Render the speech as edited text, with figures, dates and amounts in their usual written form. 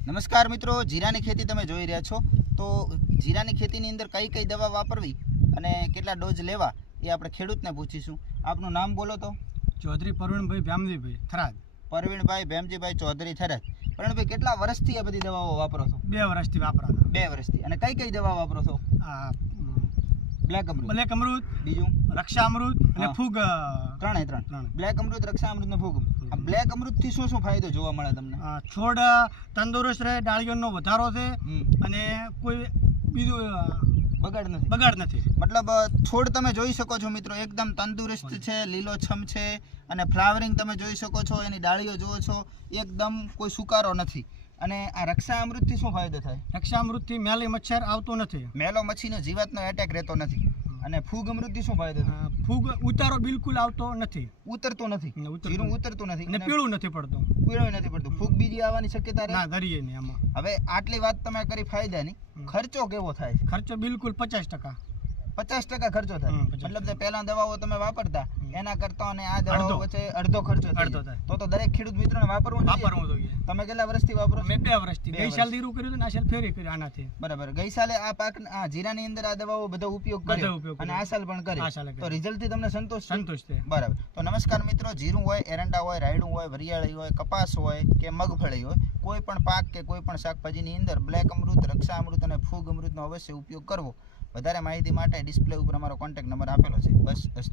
નમસ્કાર મિત્રો, જીરાની ખેતી તમે જોઈ રહ્યા છો. તો જીરાની ખેતીની અંદર કઈ કઈ દવા વાપરવી અને કેટલા ડોઝ લેવા એ આપણે ખેડૂતને પૂછીશું. આપનું નામ બોલો તો. ચૌધરી પરવીણભાઈ ભ્યામજીભાઈ થરાદ. પરવીણભાઈ ભેમજીભાઈ ચૌધરી થરાદ. પરવીણભાઈ, કેટલા વર્ષથી આ બધી દવાઓ વાપરો છો? 2 વર્ષથી વાપરાતા. 2 વર્ષથી. અને કઈ કઈ દવા વાપરો છો? આ બ્લેક અમૃત, બીજું રક્ષા અમૃત અને ફૂગ. ત્રણ. બ્લેક અમૃત, રક્ષા અમૃત ને ફૂગ. આ બ્લેક અમૃત થી શું શું ફાયદો જોવા મળે તમને? છોડ તંદુરસ્ત રહે, ડાળીઓનો વધારો છે અને કોઈ બીજું બગાડ નથી. મતલબ છોડ તમે જોઈ શકો છો મિત્રો, એકદમ તંદુરસ્ત છે, લીલોછમ છે અને ફ્લાવરિંગ તમે જોઈ શકો છો. એની ડાળીઓ જુઓ છો, એકદમ કોઈ સુકારો નથી. અને આ રક્ષા અમૃત થી શું ફાયદો થાય? રક્ષા અમૃત થી મેલી મચ્છર આવતો નથી, મેલો મચ્છીનો જીવાતનો એટેક રહેતો નથી. અને ફૂગ અમૃત થી શું ફાયદો થાય? ફૂગ ઉતારો બિલકુલ આવતો નથી, ઉતરતું નથી, જીરું ઉતરતું નથી અને પીળું નથી પડતું. ફૂગ બીજી આવવાની શક્યતા રહે ના ધરીએ નહીં આમાં. હવે આટલી વાત તમે કરી ફાયદાની. ખર્ચો કેવો થાય છે? ખર્ચો બિલકુલ 50%. 50% ખર્ચો થાય. મતલબ જે પહેલા દવાઓ તમે વાપરતા એના કરતા અને આ દવાઓ વચ્ચે અડધો ખર્ચો થાય. તો દરેક ખેડૂત મિત્રોને વાપરવું જોઈએ. તમે કેટલા વર્ષથી વાપરો? મેં 2 વર્ષથી. ગઈ સાલ દીરું કર્યું હતું ને આ સાલ ફેરી કર્યું આનાથી. બરાબર. ગઈ સાલે આ પાક જીરાની અંદર આ દવાઓ બધો ઉપયોગ કર્યો અને આ સાલ પણ કર્યો. તો રિઝલ્ટ થી તમને સંતોષ છે? બરાબર. તો નમસ્કાર મિત્રો, જીરું હોય, એરંડા હોય, રાયડું હોય, વરિયાળી હોય, કપાસ હોય કે મગફળી હોય, કોઈ પણ પાક કે કોઈ પણ શાકભાજીની અંદર બ્લેક અમૃત, રક્ષા અમૃત અને ફૂગ અમૃતનો અવશ્ય ઉપયોગ કરવો. વધારે માહિતી માટે ડિસ્પ્લે ઉપર અમારો કોન્ટેક્ટ નંબર આપેલો છે. બસ.